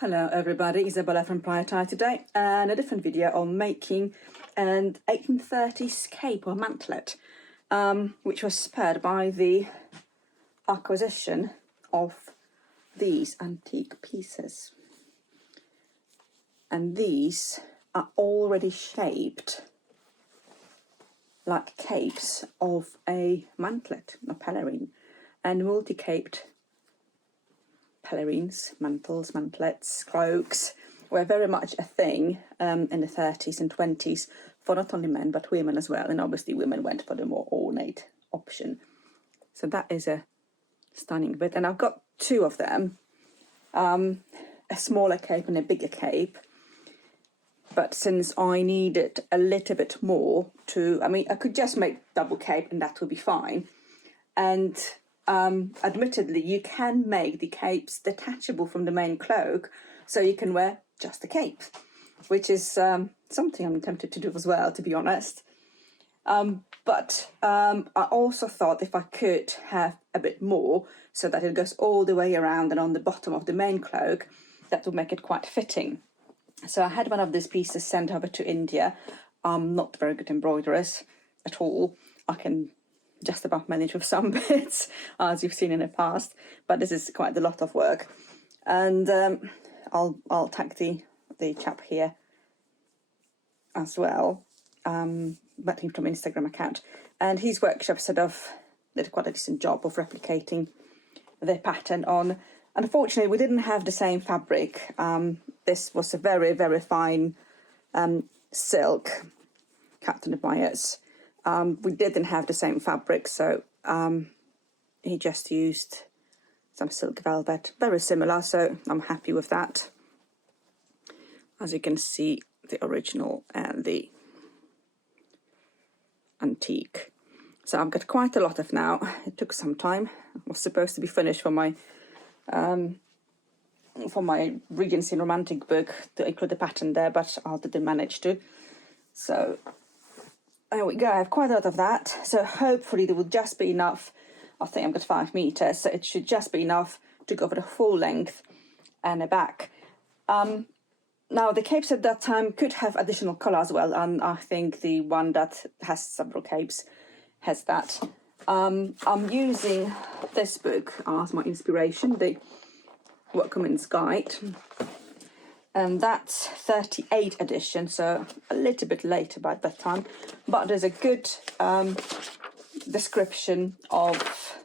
Hello everybody, Isabella from Tie today, and a different video on making an 1830s cape or mantlet, which was spurred by the acquisition of these antique pieces. And these are already shaped like capes of a mantlet, a pelerine, and multi-caped pelerines, mantles, mantlets, cloaks were very much a thing in the 30s and 20s for not only men but women as well, and obviously women went for the more ornate option. So that is a stunning bit, and I've got two of them, a smaller cape and a bigger cape. But since I needed a little bit more to, I could just make double cape and that would be fine. And admittedly, you can make the capes detachable from the main cloak, so you can wear just the cape, which is something I'm tempted to do as well, to be honest. But I also thought if I could have a bit more, so that it goes all the way around and on the bottom of the main cloak, that would make it quite fitting. So I had one of these pieces sent over to India. I'm not very good embroiderers at all. I can just about manage with some bits, as you've seen in the past, but this is quite a lot of work. And I'll tag the chap here as well, but him from Instagram account. And his workshop sort of did quite a decent job of replicating the pattern on. Unfortunately, we didn't have the same fabric. This was a very, very fine silk, Captain Myers. We didn't have the same fabric, so he just used some silk velvet, very similar, so I'm happy with that. As you can see, the original and the antique. So I've got quite a lot of now. It took some time. I was supposed to be finished for my Regency and Romantic book to include the pattern there, but I didn't manage to. So there we go. I have quite a lot of that. So hopefully there will just be enough. I think I've got 5 meters, so it should just be enough to go for the full length and the back. Now the capes at that time could have additional colour as well, and I think the one that has several capes has that. I'm using this book as my inspiration, the Workman's Guide, and that's 38 edition, so a little bit later by that time, but there's a good description of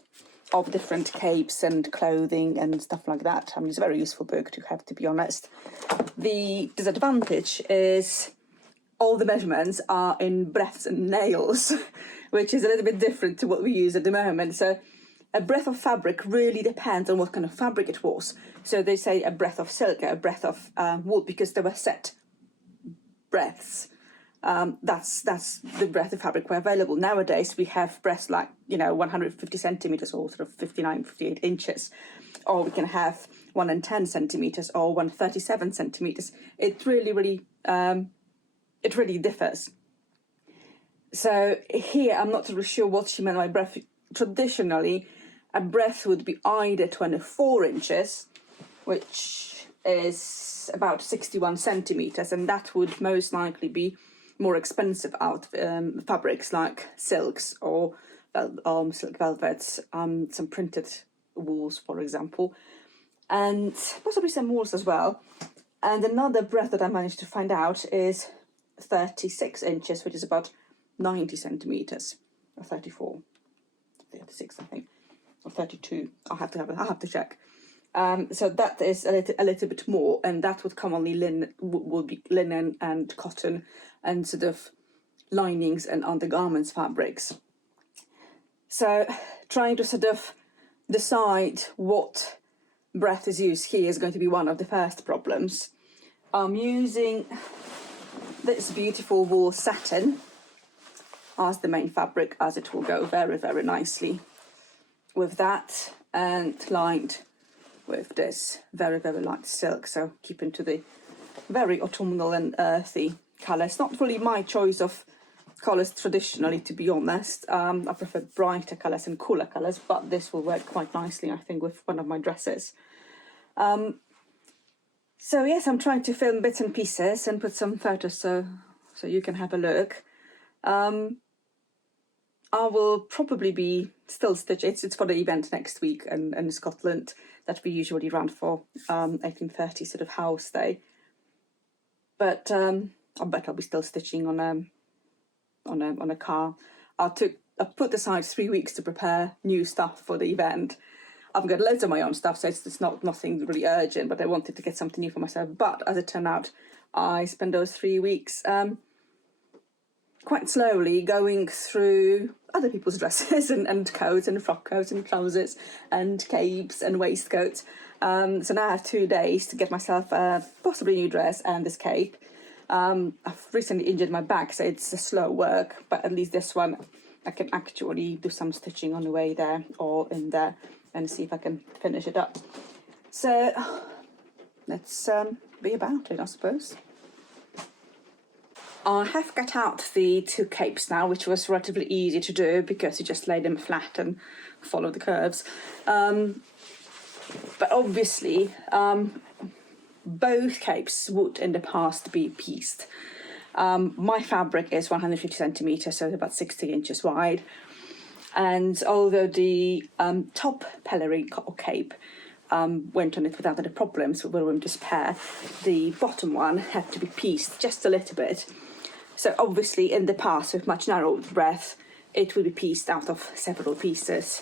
different capes and clothing and stuff like that. It's a very useful book to have, to be honest. The disadvantage is all the measurements are in breadths and nails, which is a little bit different to what we use at the moment. So a breadth of fabric really depends on what kind of fabric it was. So they say a breadth of silk, a breadth of wool, because there were set breadths. That's the breadth of fabric were available. Nowadays we have breadths like 150 centimeters or sort of 59, 58 inches, or we can have 110 centimeters or 137 centimeters. It really differs. So here I'm not really sure what she meant by breadth. Traditionally, a breadth would be either 24 inches, which is about 61 centimeters, and that would most likely be more expensive out fabrics like silks or silk velvets, some printed wools, for example, and possibly some wools as well. And another breadth that I managed to find out is 36 inches, which is about 90 centimeters, or 34, 36, I think, or 32. I'll have to check. So that is a little bit more, and that would commonly would be linen and cotton and sort of linings and undergarments fabrics. So trying to sort of decide what breadth is used here is going to be one of the first problems. I'm using this beautiful wool satin as the main fabric, as it will go very, very nicely with that, and lined with this very, very light silk, so keeping to the very autumnal and earthy colours. Not really my choice of colours traditionally, to be honest. I prefer brighter colours and cooler colours, but this will work quite nicely, I think, with one of my dresses. So yes, I'm trying to film bits and pieces and put some photos so you can have a look. I will probably be still stitching. It's for the event next week in Scotland that we usually run for 1830 sort of house day. But I bet I'll be still stitching on a car. I put aside 3 weeks to prepare new stuff for the event. I've got loads of my own stuff, so it's nothing really urgent, but I wanted to get something new for myself. But as it turned out, I spent those 3 weeks quite slowly going through other people's dresses and coats and frock coats and trousers and capes and waistcoats. So now I have 2 days to get myself possibly a new dress and this cape. I've recently injured my back, so it's a slow work, but at least this one I can actually do some stitching on the way there or in there and see if I can finish it up. So let's be about it, I suppose. I have cut out the 2 capes now, which was relatively easy to do because you just lay them flat and follow the curves. But obviously, both capes would in the past be pieced. My fabric is 150 centimetres, so about 60 inches wide. And although the top pelerine or cape went on it without any problems with women's pair, the bottom one had to be pieced just a little bit. So obviously in the past, with much narrower breadth, it will be pieced out of several pieces.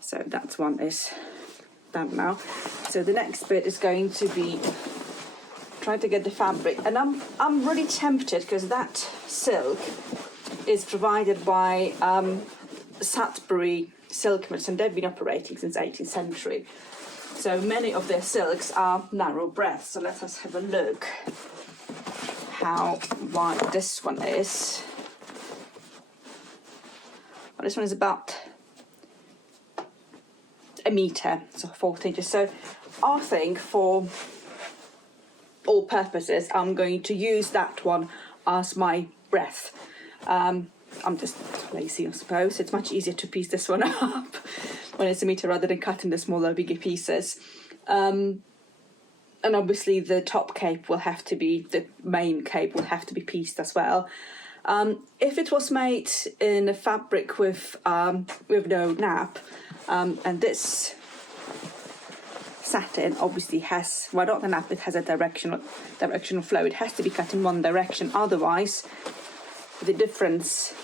So that one is done now. So the next bit is going to be trying to get the fabric, and I'm really tempted because that silk is provided by Sudbury silk mills, and they've been operating since 18th century. So many of their silks are narrow breadth. So let us have a look how wide this one is. Well, this one is about a metre, so 14 inches. So I think for all purposes, I'm going to use that one as my breadth. I'm just lazy, I suppose. It's much easier to piece this one up when it's a metre rather than cutting the smaller, bigger pieces. And obviously the top cape will have to be, the main cape will have to be pieced as well. If it was made in a fabric with no nap, and this satin obviously has, well, not the nap, it has a directional flow. It has to be cut in one direction, otherwise the difference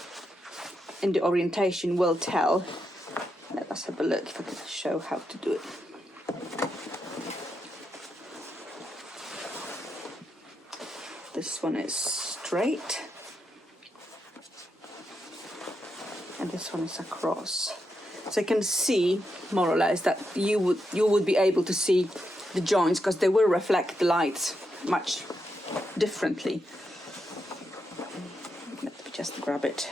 in the orientation will tell. Let us have a look if I can show how to do it. This one is straight and this one is across. So you can see more or less that you would be able to see the joints because they will reflect the light much differently. Let me just grab it.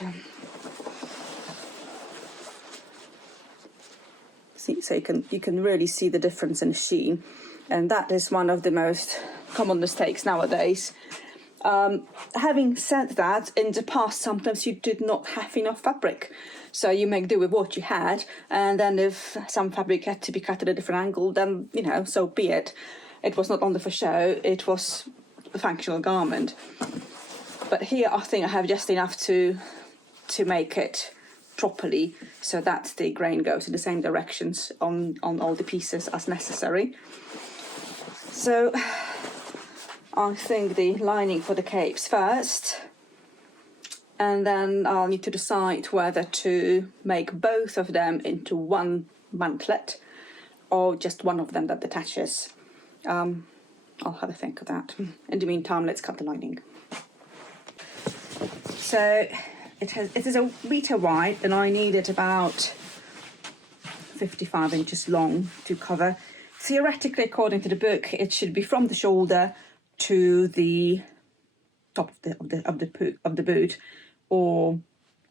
See, so you can really see the difference in sheen, and that is one of the most common mistakes nowadays. Having said that, in the past sometimes you did not have enough fabric, so you make do with what you had, and then if some fabric had to be cut at a different angle, then so be it. It was not only for show, it was a functional garment. But here I think I have just enough to make it properly so that the grain goes in the same directions on all the pieces as necessary. So I think the lining for the capes first, and then I'll need to decide whether to make both of them into one mantlet or just one of them that detaches. I'll have a think of that. In the meantime, let's cut the lining. So it is a metre wide, and I need it about 55 inches long to cover. Theoretically, according to the book, it should be from the shoulder to the top of the boot or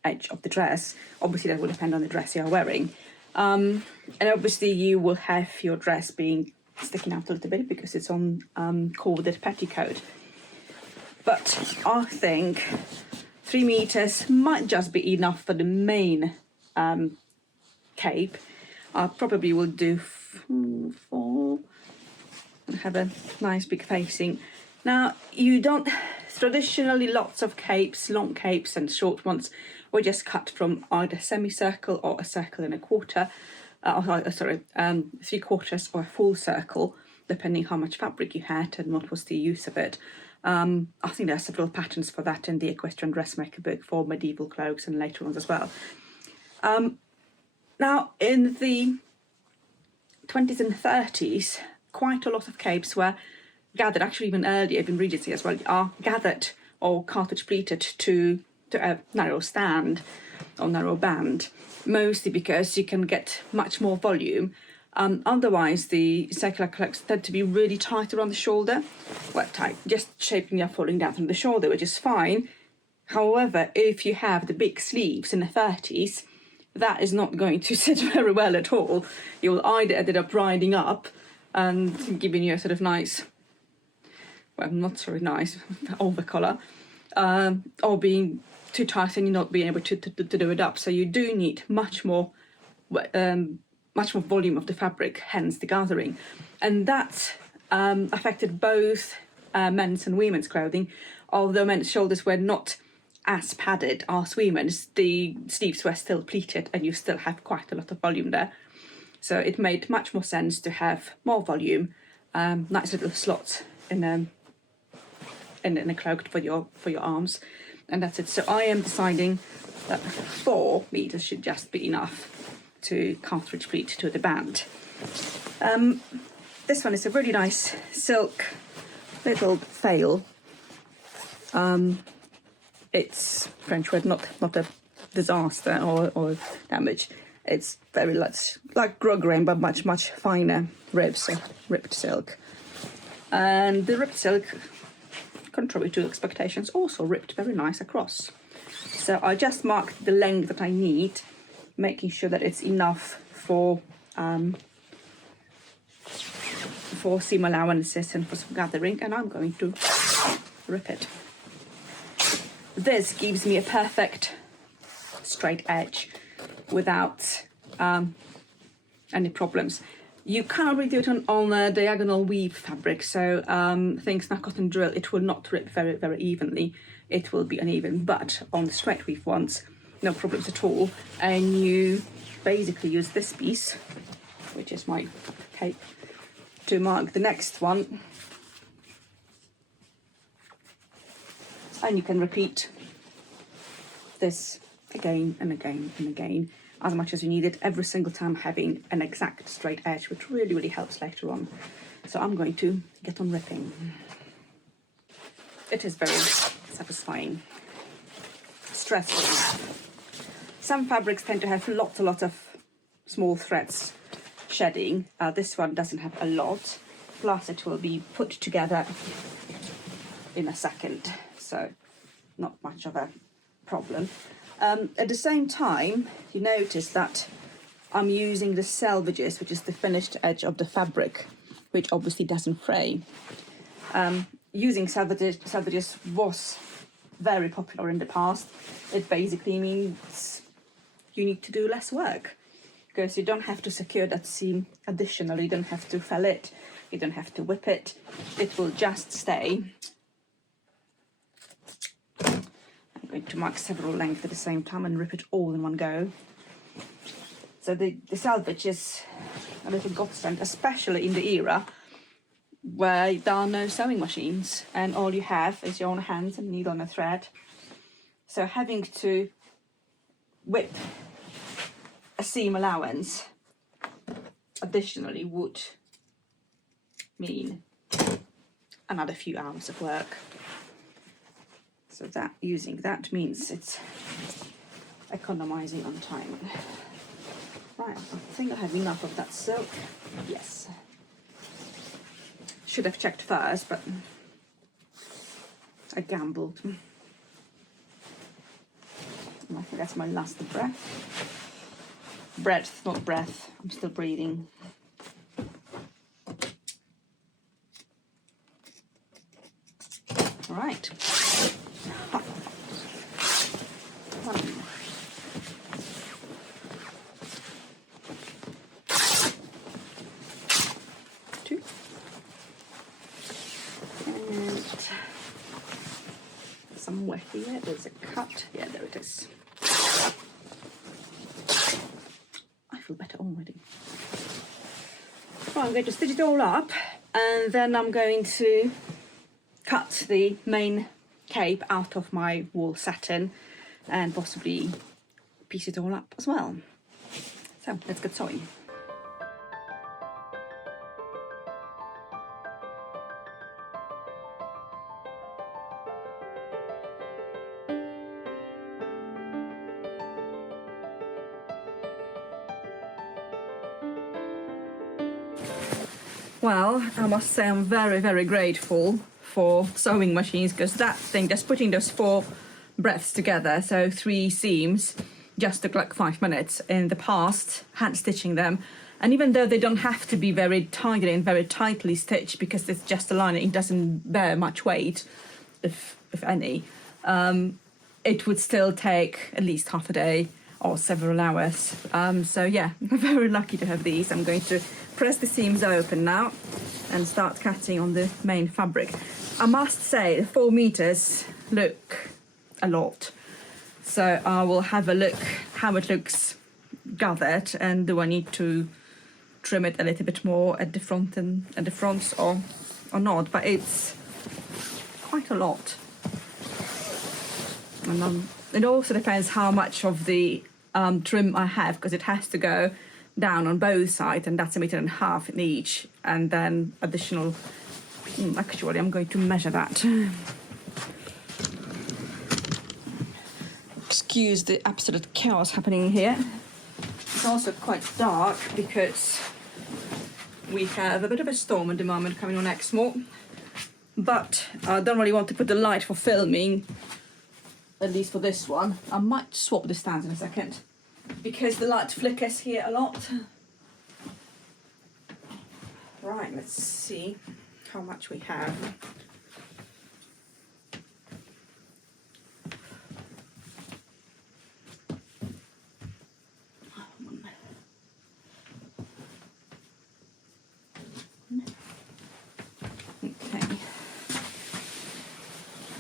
edge of the dress. Obviously that will depend on the dress you are wearing, and obviously you will have your dress being sticking out a little bit because it's on corded petticoat. But I think 3 meters might just be enough for the main cape. I probably will do 4. and have a nice big facing. Now, you don't, traditionally lots of capes, long capes and short ones, were just cut from either semicircle or a circle and a quarter, 3/4 or a full circle, depending how much fabric you had and what was the use of it. I think there are several patterns for that in the Equestrian Dressmaker book for medieval cloaks and later ones as well. Now, in the 20s and 30s, quite a lot of capes were gathered, actually even earlier, even Regency as well, are gathered or cartridge pleated to a narrow stand or narrow band, mostly because you can get much more volume. Otherwise, the circular cloaks tend to be really tight around the shoulder, well, tight, just shaping up, falling down from the shoulder, which is fine. However, if you have the big sleeves in the 30s, that is not going to sit very well at all. You will either end up riding up and giving you a sort of nice, well, not so nice, over collar, or being too tight and you're not being able to do it up. So you do need much more volume of the fabric, hence the gathering. And that affected both men's and women's clothing. Although men's shoulders were not as padded as women's, the sleeves were still pleated and you still have quite a lot of volume there. So it made much more sense to have more volume, nice little slots in a cloak for your arms, and that's it. So I am deciding that 4 meters should just be enough to cartridge pleat to the band. This one is a really nice silk little fail. It's French word, not a disaster or damage. It's very much like grosgrain, but much finer ribs, so ripped silk. And the ripped silk, contrary to expectations, also ripped very nice across. So I just marked the length that I need, making sure that it's enough for seam allowances and for some gathering, and I'm going to rip it. This gives me a perfect straight edge without any problems. You cannot really do it on a diagonal weave fabric, so things like cotton drill, it will not rip very evenly. It will be uneven, but on the straight weave ones, no problems at all. And you basically use this piece, which is my cape, to mark the next one. And you can repeat this again and again and again, as much as you need it, every single time having an exact straight edge, which really helps later on. So I'm going to get on ripping. It is very satisfying. Stressful. Some fabrics tend to have a lot of small threads shedding. This one doesn't have a lot, plus it will be put together in a second, so not much of a problem. At the same time, you notice that I'm using the selvages, which is the finished edge of the fabric, which obviously doesn't fray. Using selvages was very popular in the past. It basically means you need to do less work, because you don't have to secure that seam additionally, you don't have to fell it, you don't have to whip it, it will just stay. I'm going to mark several lengths at the same time and rip it all in one go. So the selvage is a little godsend, especially in the era where there are no sewing machines and all you have is your own hands and needle and a thread. So having to whip a seam allowance additionally would mean another few hours of work. So that using that means it's economizing on time. Right, I think I have enough of that silk. Yes. Should have checked first, but I gambled. I think that's my last breath. Breath, not breath. I'm still breathing. All right. 1, 2, here. There's a cut. Yeah, there it is. I feel better already. Right, I'm going to stitch it all up, and then I'm going to cut the main cape out of my wool satin and possibly piece it all up as well. So let's get sewing. Well, I must say I'm very, very grateful for sewing machines, because that thing, just putting those 4 breadths together, so 3 seams, just took like 5 minutes. In the past, hand stitching them, and even though they don't have to be very tightly and very tightly stitched because it's just a lining, it doesn't bear much weight, if any, it would still take at least half a day or several hours. So yeah, I'm very lucky to have these. I'm going to press the seams open now and start cutting on the main fabric. I must say the 4 meters look a lot, so I will have a look how it looks gathered, and do I need to trim it a little bit more at the front and at the fronts or not, but it's quite a lot. And it also depends how much of the trim I have, because it has to go down on both sides, and that's 1.5 meters in each, and then additional. Actually, I'm going to measure that. Excuse the absolute chaos happening here. It's also quite dark because we have a bit of a storm at the moment coming on Exmoor, but I don't really want to put the light for filming, at least for this one. I might swap the stands in a second because the light flickers here a lot. Right, let's see how much we have. Okay,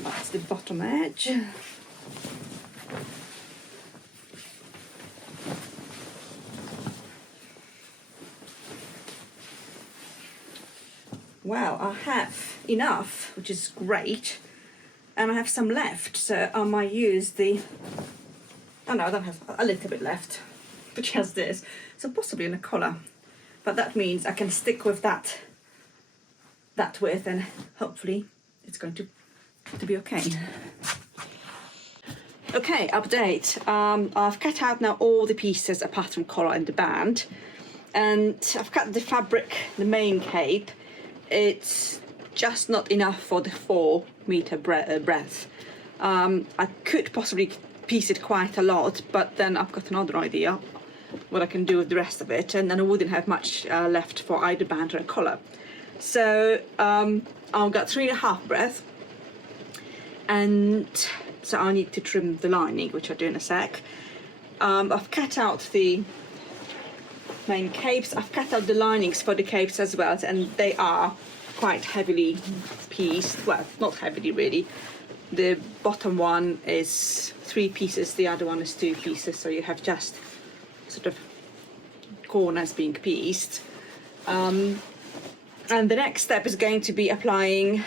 that's the bottom edge. Well, I have enough, which is great, and I have some left, so I might use the, oh no, I don't have a little bit left, but just this, so possibly in a collar, but that means I can stick with that width, and hopefully it's going to be okay. Okay, update. I've cut out now all the pieces apart from collar and the band, and I've cut the fabric, the main cape. It's just not enough for the 4 meter breadth. I could possibly piece it quite a lot, but then I've got another idea what I can do with the rest of it, and then I wouldn't have much left for either band or a collar. So I've got 3.5 breadth, and so I need to trim the lining, which I'll do in a sec. I've cut out the main capes. I've cut out the linings for the capes as well, and they are quite heavily pieced. Well, not heavily really. The bottom one is 3 pieces, the other one is 2 pieces, so you have just sort of corners being pieced. And the next step is going to be applying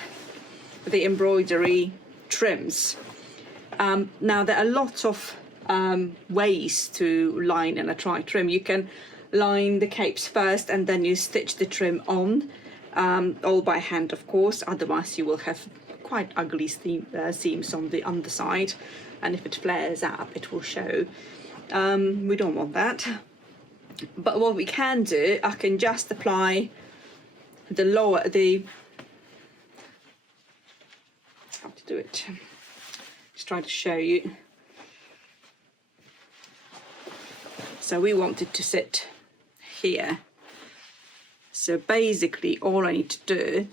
the embroidery trims. Now there are lots of ways to line and apply trim. You can line the capes first and then you stitch the trim on, all by hand of course, otherwise you will have quite ugly seams on the underside, and if it flares up it will show. We don't want that, but what we can do, I can just apply how to do it, just trying to show you. So we want it to sit here, so basically all I need to do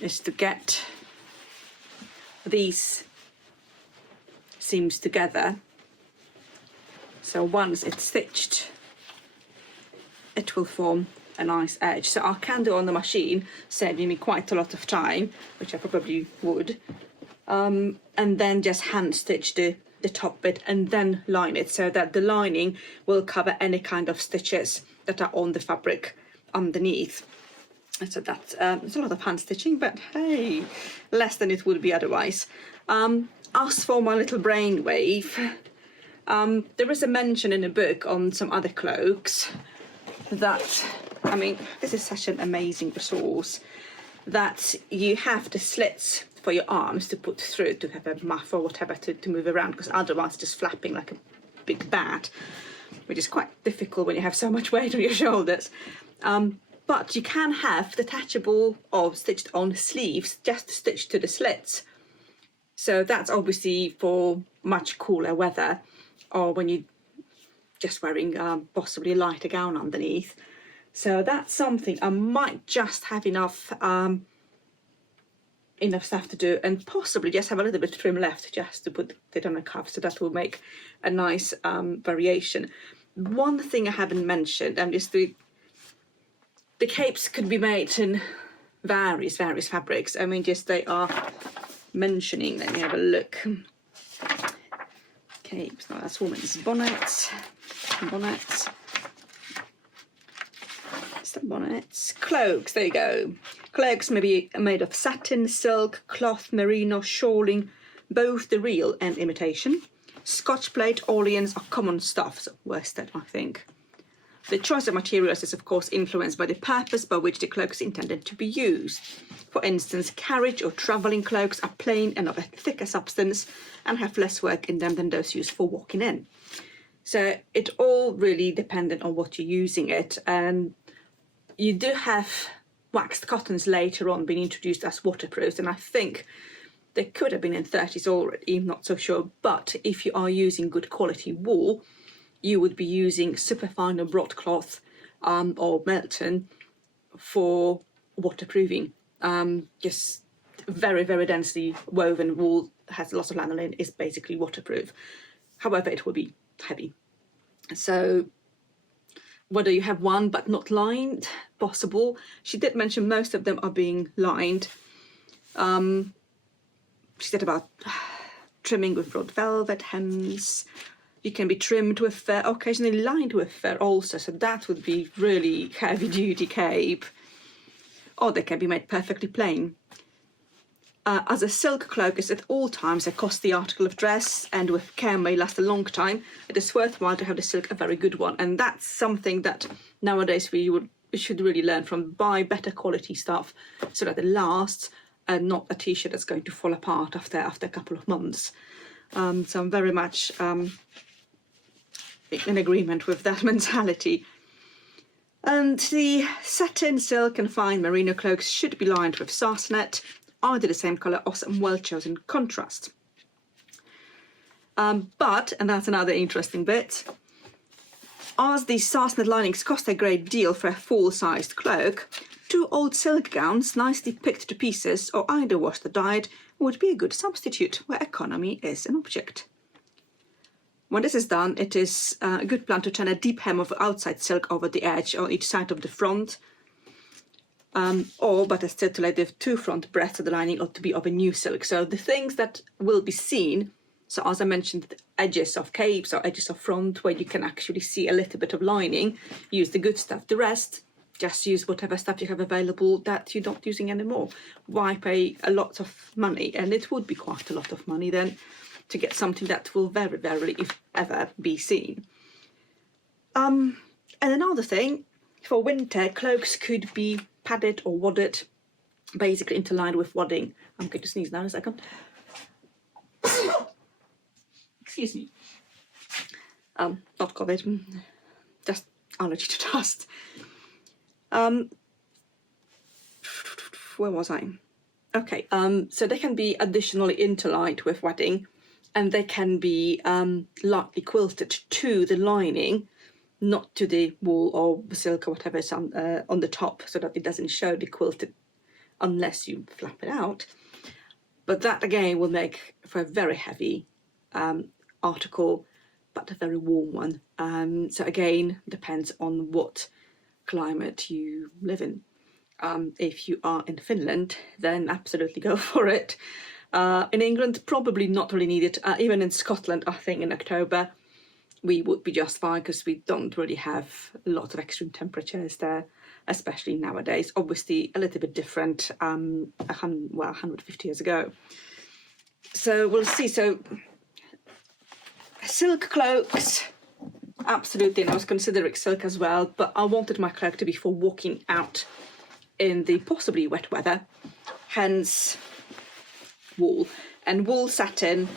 is to get these seams together, so once it's stitched it will form a nice edge. So I can do on the machine, saving me quite a lot of time, which I probably would, and then just hand stitch the top bit and then line it, so that the lining will cover any kind of stitches that are on the fabric underneath. So that's it's a lot of hand stitching, but hey, less than it would be otherwise. As for my little brainwave, there is a mention in the book on some other cloaks that, I mean, this is such an amazing resource, that you have the slits for your arms to put through to have a muff or whatever to move around, because otherwise just flapping like a big bat, which is quite difficult when you have so much weight on your shoulders. But you can have detachable or stitched on sleeves just stitched to the slits. So that's obviously for much cooler weather, or when you're just wearing possibly a lighter gown underneath. So that's something I might just have enough stuff to do, and possibly just have a little bit of trim left just to put it on a cuff, so that will make a nice variation. One thing I haven't mentioned, just the capes could be made in various fabrics. I mean, just they are mentioning, let me have a look. Capes, no, that's women's bonnets, cloaks, there you go. Cloaks may be made of satin, silk, cloth, merino, shawling, both the real and imitation. Scotch plate, Orleans are common stuffs, worsted, I think. The choice of materials is of course influenced by the purpose by which the cloak is intended to be used. For instance, carriage or travelling cloaks are plain and of a thicker substance and have less work in them than those used for walking in. So it all really dependent on what you're using it, and you do have waxed cottons later on being introduced as waterproofs, and I think they could have been in 30s already, I'm not so sure, but if you are using good quality wool, you would be using superfine or broadcloth or Melton for waterproofing. Just very densely woven wool, has lots of lanolin, is basically waterproof. However, it will be heavy. So whether you have one but not lined, possible. She did mention most of them are being lined. She said about trimming with broad velvet hems. You can be trimmed with fur, occasionally lined with fur also, so that would be really heavy duty cape. Or they can be made perfectly plain. As a silk cloak is at all times a costly article of dress, and with care may last a long time, it is worthwhile to have the silk a very good one. And that's something that nowadays we should really learn from. Buy better quality stuff so that it lasts, and not a t-shirt that's going to fall apart after a couple of months. So I'm very much in agreement with that mentality. And the satin, silk and fine merino cloaks should be lined with sarsenet, either the same colour or some well-chosen contrast. But, and that's another interesting bit, as these sarsenet linings cost a great deal for a full-sized cloak, 2 old silk gowns nicely picked to pieces or either washed or dyed would be a good substitute where economy is an object. When this is done, it is a good plan to turn a deep hem of outside silk over the edge on each side of the front, or better still to let the 2 front breadths of the lining ought to be of a new silk. So the things that will be seen, so as I mentioned, the edges of capes or edges of front where you can actually see a little bit of lining, use the good stuff. The rest, just use whatever stuff you have available that you're not using anymore. Why pay a lot of money? And it would be quite a lot of money then to get something that will very rarely, if ever, be seen. And another thing, for winter, cloaks could be padded or wadded, basically interlined with wadding. I'm going to sneeze now in a second. Excuse me. Not COVID, just allergy to dust. Where was I? Okay, so they can be additionally interlined with wadding, and they can be lightly quilted to the lining, not to the wool or the silk or whatever is on the top, so that it doesn't show the quilted unless you flap it out. But that again will make for a very heavy article, but a very warm one. So again, depends on what climate you live in. If you are in Finland, then absolutely go for it. In England, probably not really needed. Even in Scotland, I think in October, we would be just fine because we don't really have a lot of extreme temperatures there, especially nowadays. Obviously, a little bit different 150 years ago. So we'll see. So silk cloaks, absolutely. And I was considering silk as well, but I wanted my cloak to be for walking out in the possibly wet weather, hence wool. And wool satin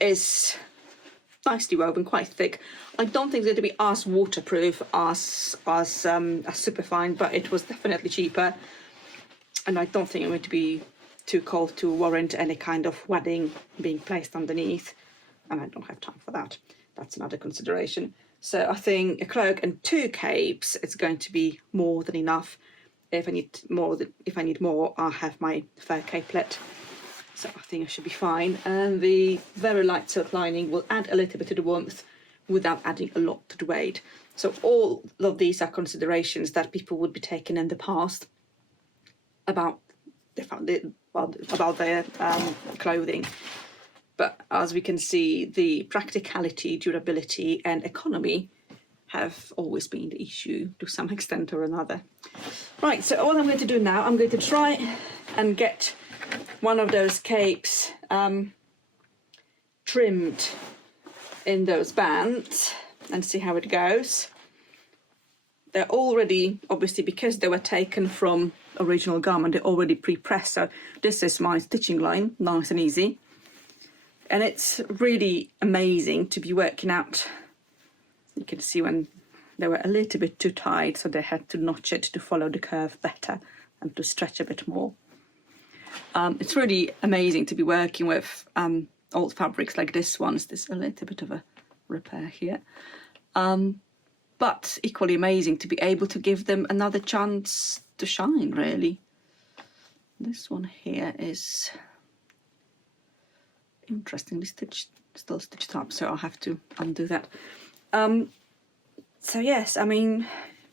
is nicely woven, quite thick. I don't think it's going to be as waterproof as superfine, but it was definitely cheaper, and I don't think I'm going to be too cold to warrant any kind of wadding being placed underneath, and I don't have time for that. That's another consideration. So I think a cloak and 2 capes is going to be more than enough. If I need more, I'll have my fur capelet. So I think I should be fine. And the very light silk lining will add a little bit to the warmth without adding a lot to the weight. So all of these are considerations that people would be taking in the past about their clothing. But as we can see, the practicality, durability and economy have always been the issue to some extent or another. Right, so what I'm going to do now, I'm going to try and get one of those capes trimmed in those bands and see how it goes. They're already, obviously because they were taken from original garment, they're already pre-pressed. So this is my stitching line, nice and easy. And it's really amazing to be working out. You can see when they were a little bit too tight, so they had to notch it to follow the curve better and to stretch a bit more. It's really amazing to be working with old fabrics like this one. There's a little bit of a repair here. But equally amazing to be able to give them another chance to shine, really. This one here is interestingly still stitched up, so I'll have to undo that. So yes, I mean,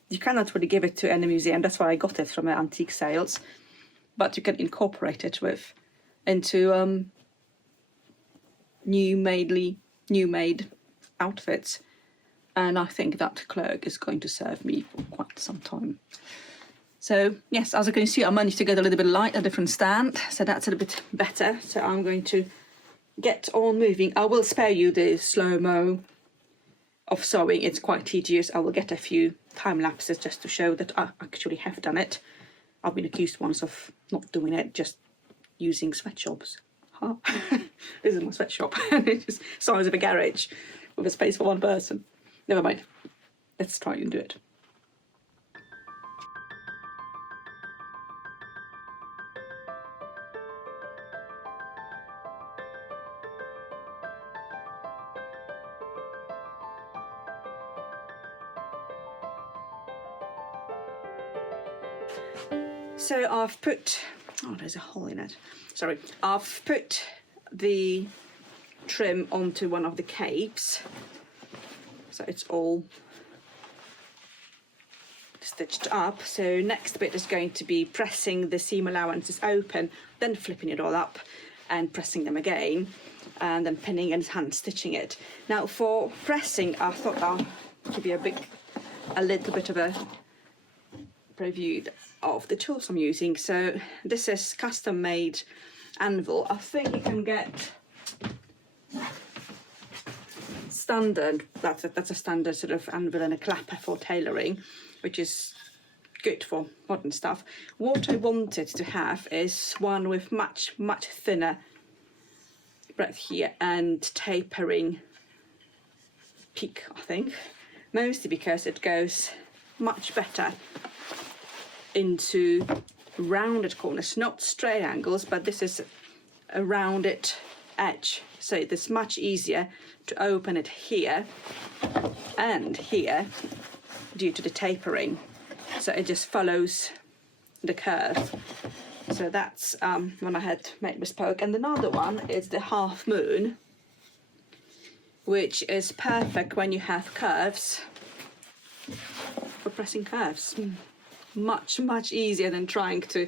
you cannot really give it to any museum. That's why I got it from antique sales. But you can incorporate it into new made outfits, and I think that cloak is going to serve me for quite some time. So yes, as you can see, I managed to get a little bit light, a different stand, so that's a little bit better. So I'm going to get on moving. I will spare you the slow-mo of sewing. It's quite tedious. I will get a few time lapses just to show that I actually have done it. I've been accused once of not doing it, just using sweatshops. Huh? This is my sweatshop, and it's just the size of a garage with a space for one person. Never mind. Let's try and do it. So I've put, oh, there's a hole in it. Sorry. I've put the trim onto one of the capes. So it's all stitched up. So next bit is going to be pressing the seam allowances open, then flipping it all up and pressing them again, and then pinning and hand stitching it. Now for pressing, I thought I'll give you a little bit of a preview of the tools I'm using. So this is custom made anvil. I think you can get standard, that's a standard sort of anvil and a clapper for tailoring, which is good for modern stuff. What I wanted to have is one with much thinner breadth here and tapering peak, I think, mostly because it goes much better into rounded corners, not straight angles, but this is a rounded edge, so it's much easier to open it here and here due to the tapering, so it just follows the curve. So that's one I had made bespoke. And another one is the half moon, which is perfect when you have curves, for pressing curves. Much easier than trying to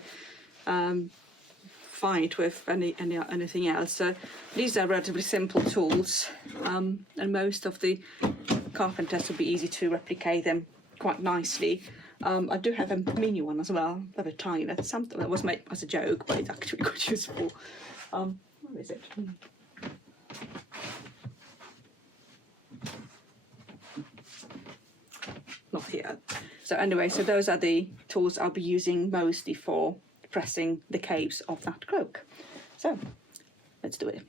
fight with anything else. So these are relatively simple tools, and most of the carpenters will be easy to replicate them quite nicely. I do have a mini one as well, very tiny. That's something that was made as a joke, but it's actually quite useful. Where is it? Not here. So anyway, so those are the tools I'll be using mostly for pressing the capes of that cloak. So let's do it.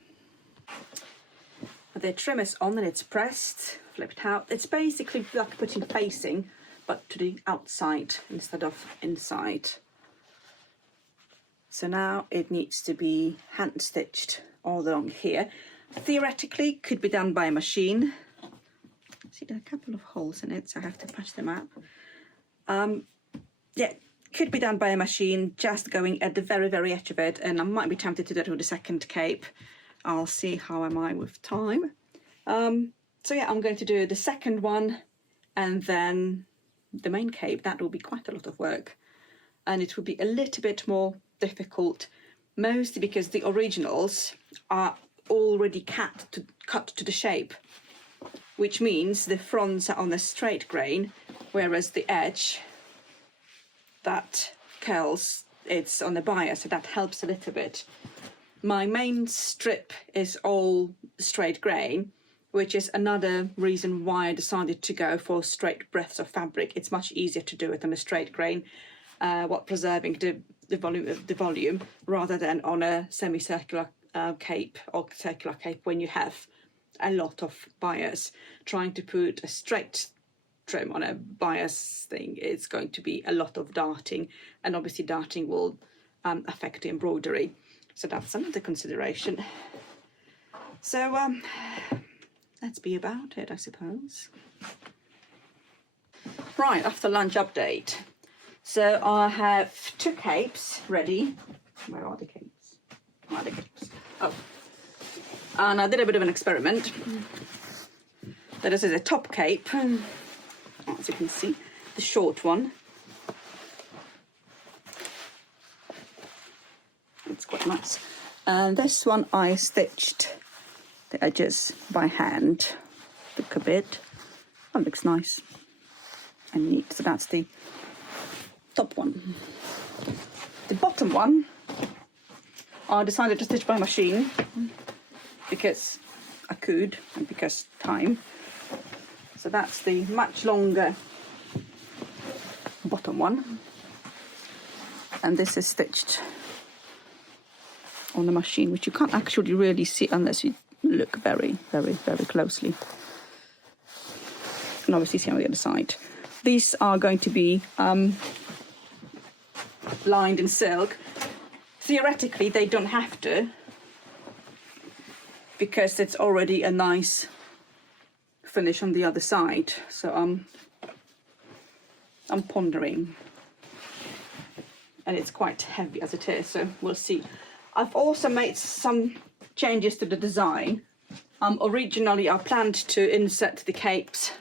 The trim is on and it's pressed, flipped out. It's basically like putting facing, but to the outside instead of inside. So now it needs to be hand stitched all along here. Theoretically, could be done by a machine. See, there are a couple of holes in it, so I have to patch them up. Yeah, could be done by a machine, just going at the very, very edge of it, and I might be tempted to do it with the second cape. I'll see how am I with time. So yeah, I'm going to do the second one and then the main cape. That will be quite a lot of work, and it will be a little bit more difficult, mostly because the originals are already cut to the shape, which means the fronts are on a straight grain, whereas the edge that curls, it's on the bias, so that helps a little bit. My main strip is all straight grain, which is another reason why I decided to go for straight breadths of fabric. It's much easier to do it on a straight grain, while preserving the volume, rather than on a semicircular cape or circular cape when you have a lot of bias. Trying to put a straight trim on a bias thing, it's going to be a lot of darting, and obviously darting will affect the embroidery. So that's another consideration. So let's be about it, I suppose. Right, after lunch update. So I have 2 capes ready. Where are the capes? Where are the capes? Oh. And I did a bit of an experiment. So this is a top cape, as you can see, the short one. It's quite nice. And this one I stitched the edges by hand. Look a bit. That looks nice and neat. So that's the top one. The bottom one I decided to stitch by machine because I could and because time. So that's the much longer bottom one, and this is stitched on the machine, which you can't actually really see unless you look very, very, very closely. And obviously see on the other side. These are going to be lined in silk. Theoretically, they don't have to, because it's already a nice finish on the other side. So I'm pondering, and it's quite heavy as it is, so we'll see. I've also made some changes to the design. Originally I planned to insert the capes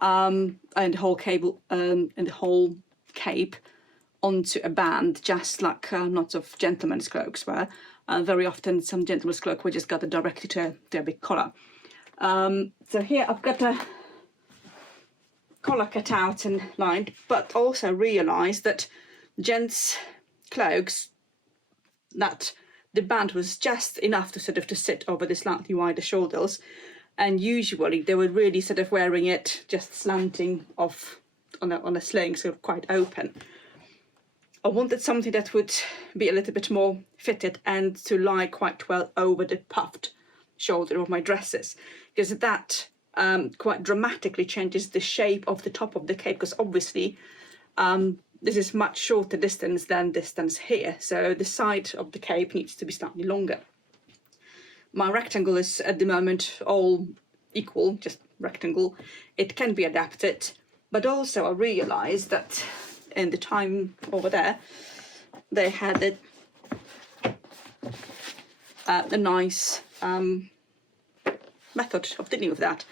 and the whole cable and the whole cape onto a band, just like lots of gentlemen's cloaks were. Very often some gentlemen's cloak were just gathered directly to a big collar. So here I've got a collar cut out and lined, but also realised that gents' cloaks, that the band was just enough to sort of to sit over the slightly wider shoulders, and usually they were really sort of wearing it just slanting off on a sling, sort of quite open. I wanted something that would be a little bit more fitted and to lie quite well over the puffed shoulder of my dresses, because that quite dramatically changes the shape of the top of the cape, because obviously this is much shorter distance than distance here, so the side of the cape needs to be slightly longer. My rectangle is at the moment all equal, just rectangle. It can be adapted, but also I realised that in the time over there they had a nice method of dealing with that.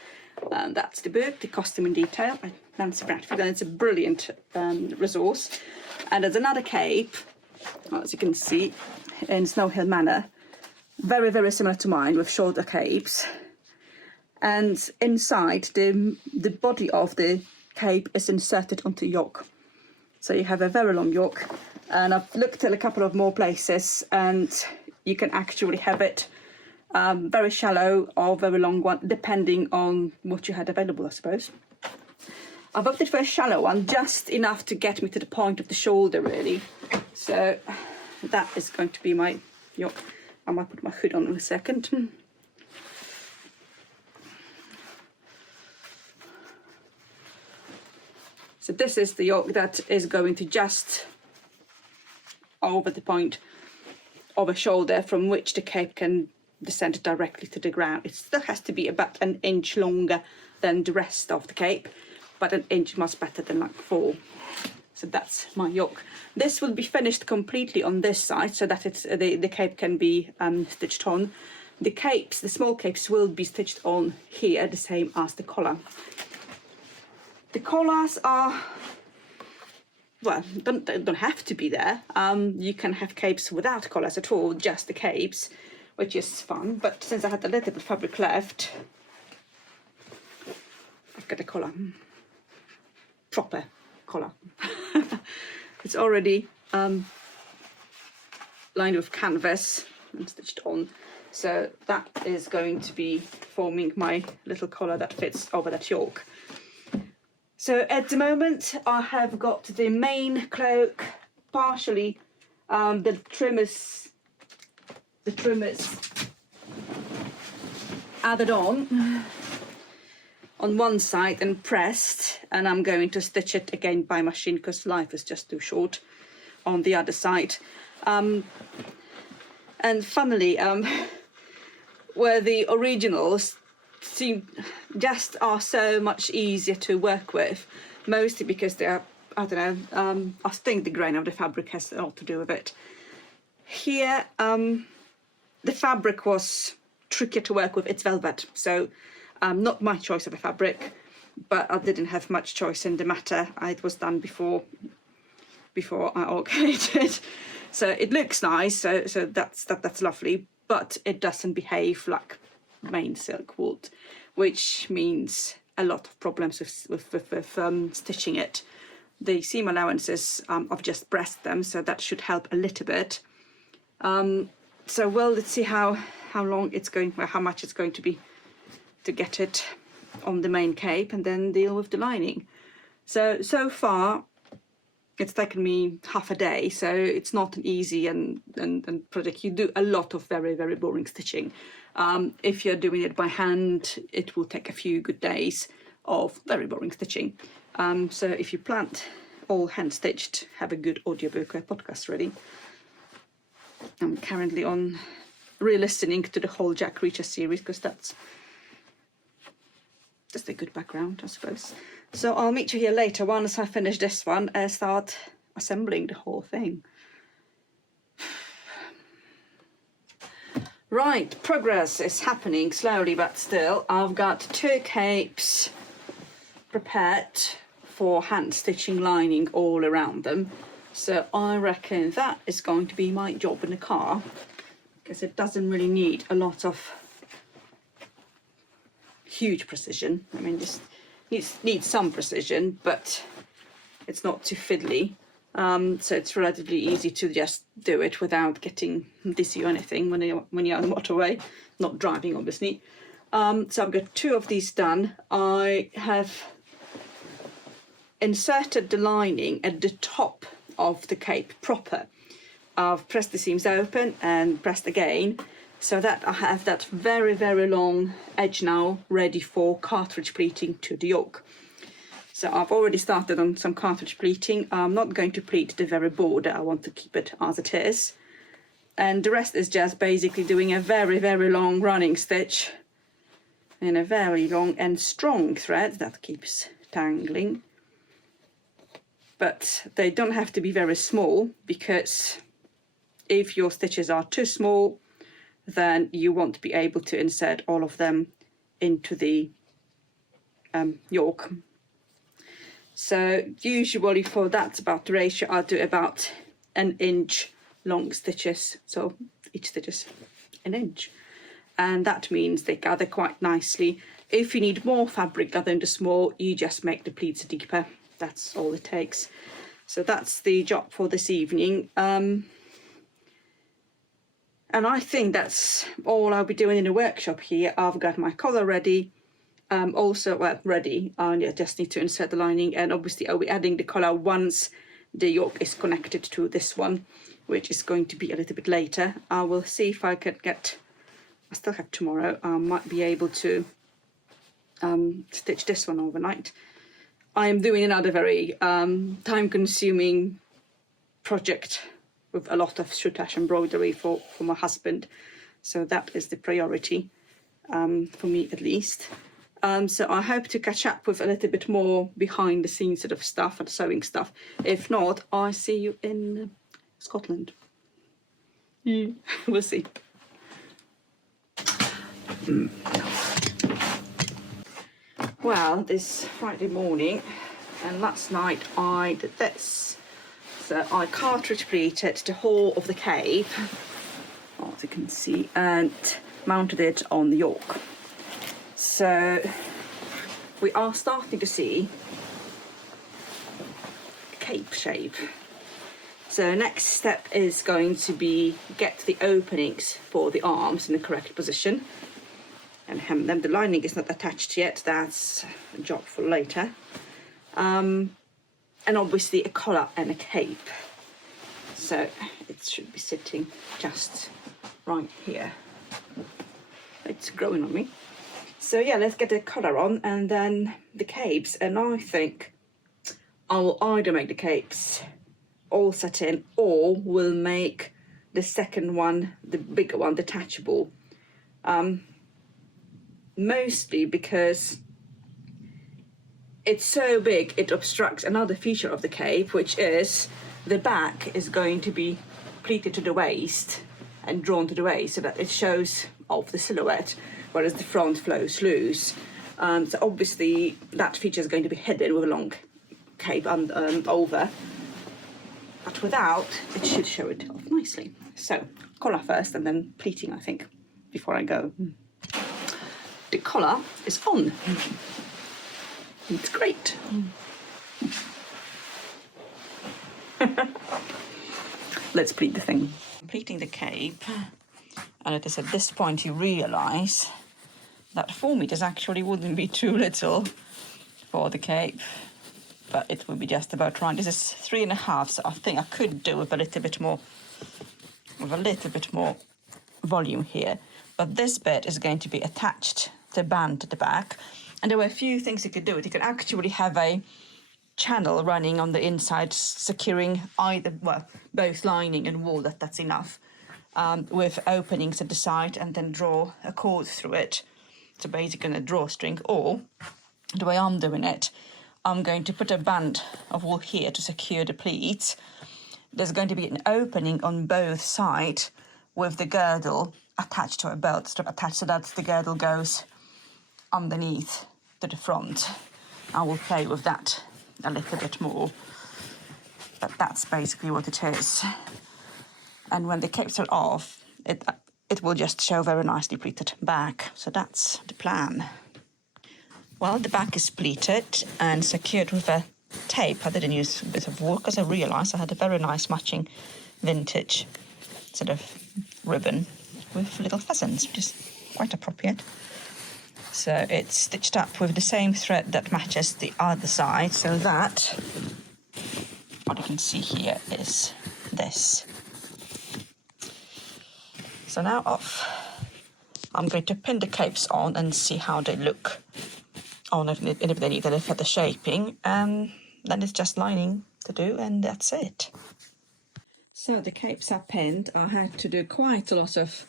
That's the book, The Costume in Detail, by Nancy Bradford, and it's a brilliant resource. And there's another cape, as you can see in Snow Hill Manor, very, very similar to mine with shorter capes. And inside, the body of the cape is inserted onto yoke. So you have a very long yoke. And I've looked at a couple of more places, and you can actually have it very shallow or very long one, depending on what you had available, I suppose. I've opted for a shallow one, just enough to get me to the point of the shoulder, really. So that is going to be my yoke. I might put my hood on in a second. So this is the yoke that is going to just over the point of a shoulder from which the cape can descend directly to the ground. It still has to be about an inch longer than the rest of the cape, but an inch much better than like 4. So that's my yoke. This will be finished completely on this side so that it's the cape can be stitched on. The capes, the small capes, will be stitched on here, the same as the collar. The collars are, well, don't have to be there. You can have capes without collars at all, just the capes, which is fun. But since I had a little bit of fabric left, I've got a collar, proper collar. It's already lined with canvas and stitched on. So that is going to be forming my little collar that fits over that yoke. So at the moment I have got the main cloak, partially the trimmers added on one side and pressed, and I'm going to stitch it again by machine because life is just too short on the other side. And funnily, where the originals are so much easier to work with, mostly because they're, I don't know, I think the grain of the fabric has a lot to do with it. Here, the fabric was trickier to work with. It's velvet, so not my choice of a fabric, but I didn't have much choice in the matter. It was done before I orchestrated. So it looks nice, so that's lovely, but it doesn't behave like main silk would, which means a lot of problems with stitching it. The seam allowances, I've just pressed them, so that should help a little bit. So well, let's see how long it's going, well, how much it's going to be to get it on the main cape and then deal with the lining. So far it's taken me half a day, so it's not an easy and project. You do a lot of very, very boring stitching. If you're doing it by hand, it will take a few good days of very boring stitching. So if you plant all hand stitched, have a good audiobook or podcast ready. I'm currently on re-listening to the whole Jack Reacher series because that's just a good background, I suppose. So I'll meet you here later once I finish this one and start assembling the whole thing. Right, progress is happening slowly but still. I've got 2 capes prepared for hand stitching lining all around them. So I reckon that is going to be my job in the car, because it doesn't really need a lot of huge precision. I mean, just needs some precision, but it's not too fiddly. So it's relatively easy to just do it without getting dizzy or anything when you're on the motorway, not driving obviously. So I've got 2 of these done. I have inserted the lining at the top of the cape proper. I've pressed the seams open and pressed again, so that I have that very, very long edge now ready for cartridge pleating to the yoke. So I've already started on some cartridge pleating. I'm not going to pleat the very border, I want to keep it as it is. And the rest is just basically doing a very, very long running stitch in a very long and strong thread that keeps tangling. But they don't have to be very small, because if your stitches are too small, then you won't be able to insert all of them into the yoke. So usually for that about the ratio, I'll do about 1 inch long stitches, so each stitch is an inch, and that means they gather quite nicely. If you need more fabric gathering to small, you just make the pleats deeper. That's all it takes. So that's the job for this evening. And I think that's all I'll be doing in the workshop here. I've got my collar ready. Ready. I just need to insert the lining, and obviously I'll be adding the collar once the yoke is connected to this one, which is going to be a little bit later. I will see if I can get, I still have tomorrow, I might be able to stitch this one overnight. I am doing another very time-consuming project with a lot of soutache embroidery for my husband, so that is the priority for me at least. So I hope to catch up with a little bit more behind the scenes sort of stuff and sewing stuff. If not, I see you in Scotland. We'll see. Well, this Friday morning and last night I did this. So I cartridge pleated the whole of the cape, as you can see, and mounted it on the yoke. So we are starting to see cape shape. So next step is going to be get the openings for the arms in the correct position and hem them. The lining is not attached yet, that's a job for later. And obviously a collar and a cape. So it should be sitting just right here. It's growing on me. So yeah, let's get the collar on and then the capes. And I think I will either make the capes all set in, or we'll make the second one, the bigger one, detachable. Mostly because it's so big it obstructs another feature of the cape, which is the back is going to be pleated to the waist and drawn to the waist so that it shows off the silhouette, whereas the front flows loose. So obviously that feature is going to be hidden with a long cape and over, but without, it should show it off nicely. So collar first and then pleating, I think, before I go. The collar is on. It's great. Let's pleat the thing. Pleating the cape, and it is at this point you realise that 4 meters actually wouldn't be too little for the cape, but it will be just about right. This is 3.5, so I think I could do with a little bit more, volume here. But this bit is going to be attached to the band at the back, and there were a few things you could do. You could actually have a channel running on the inside, securing either, well, both lining and wool. That's enough. With openings at the side, and then draw a cord through it. So basically a drawstring, or the way I'm doing it, I'm going to put a band of wool here to secure the pleats. There's going to be an opening on both sides with the girdle attached to a belt strap attached, so that the girdle goes underneath to the front. I will play with that a little bit more, but that's basically what it is. And when the capes are off, it will just show very nicely pleated back. So that's the plan. Well, the back is pleated and secured with a tape. I didn't use a bit of wool because I realised I had a very nice matching vintage sort of ribbon with little pheasants, which is quite appropriate. So it's stitched up with the same thread that matches the other side, so that what you can see here is this. So now off. I'm going to pin the capes on and see how they look on, and if they need any further shaping, and then it's just lining to do, and that's it. So the capes are pinned. I had to do quite a lot of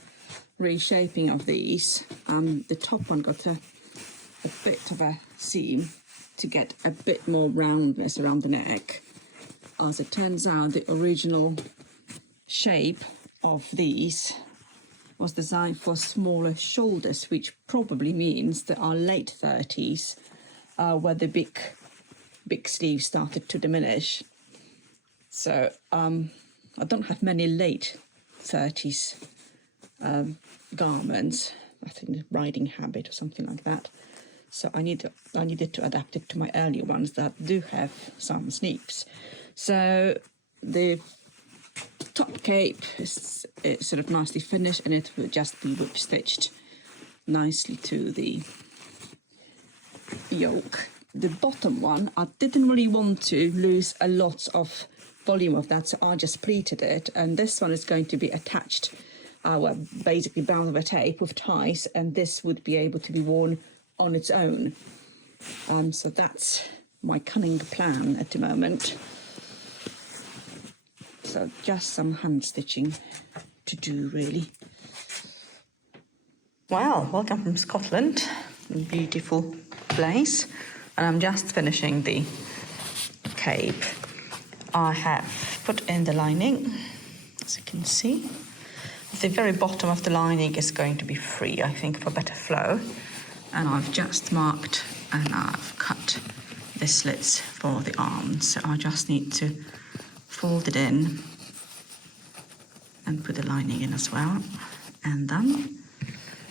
reshaping of these. The top one got a bit of a seam to get a bit more roundness around the neck. As it turns out, the original shape of these was designed for smaller shoulders, which probably means that our late 30s, where the big sleeves started to diminish. So I I don't have many late 30s garments. I think riding habit or something like that. So I needed to adapt it to my earlier ones that do have some sleeves. So the top cape is sort of nicely finished, and it will just be whip stitched nicely to the yoke. The bottom one, I didn't really want to lose a lot of volume of that, so I just pleated it, and this one is going to be attached, basically bound with a tape with ties, and this would be able to be worn on its own. So that's my cunning plan at the moment. So just some hand stitching to do, really. Well, welcome from Scotland, a beautiful place, and I'm just finishing the cape. I have put in the lining, as you can see. The very bottom of the lining is going to be free, I think, for better flow. And I've just marked and I've cut the slits for the arms. So I just need to fold it in and put the lining in as well. And done.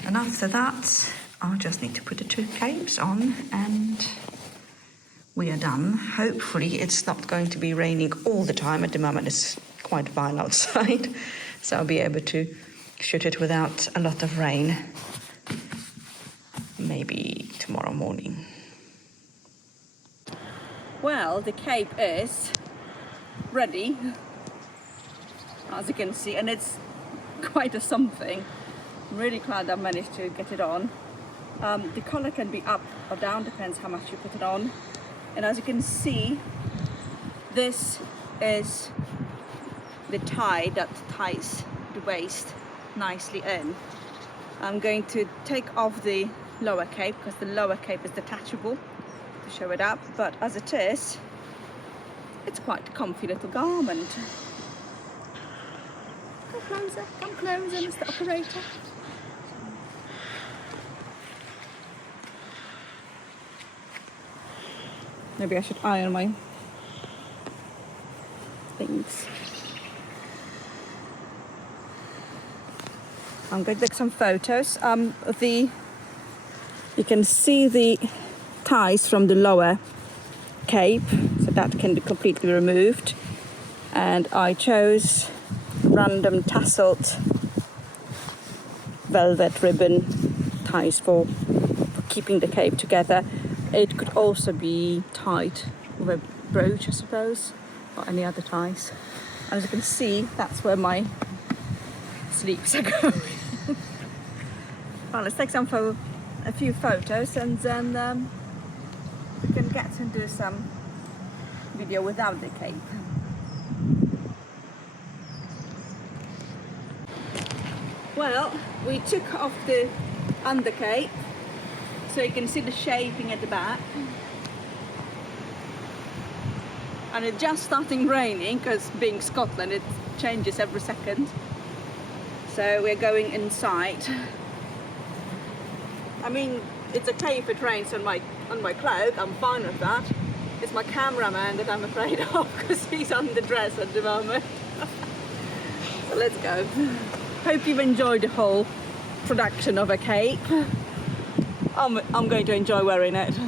And after that, I just need to put the two capes on and we are done. Hopefully it's not going to be raining all the time. At the moment it's quite vile outside, so I'll be able to shoot it without a lot of rain. Maybe tomorrow morning. Well, the cape is ready, as you can see, and it's quite a something. I'm really glad I managed to get it on. The collar can be up or down, depends how much you put it on. And as you can see, this is the tie that ties the waist nicely in. I'm going to take off the lower cape because the lower cape is detachable to show it up, but as it is, it's quite a comfy little garment. Come closer, Mr. Operator. Maybe I should iron my things. I'm going to take some photos. You can see the ties from the lower cape, so that can be completely removed. And I chose random tasseled velvet ribbon ties for keeping the cape together. It could also be tied with a brooch, I suppose, or any other ties. As you can see, that's where my sleeves are going. Well, let's take a few photos, and then we can get and do some video without the cape. Well, we took off the undercape, so you can see the shaping at the back. And it's just starting raining, because being Scotland it changes every second. So we're going inside. I mean, it's okay if it rains on my cloak, I'm fine with that. It's my cameraman that I'm afraid of, because he's underdressed at the moment. So let's go. Hope you've enjoyed the whole production of a cape. I'm going to enjoy wearing it.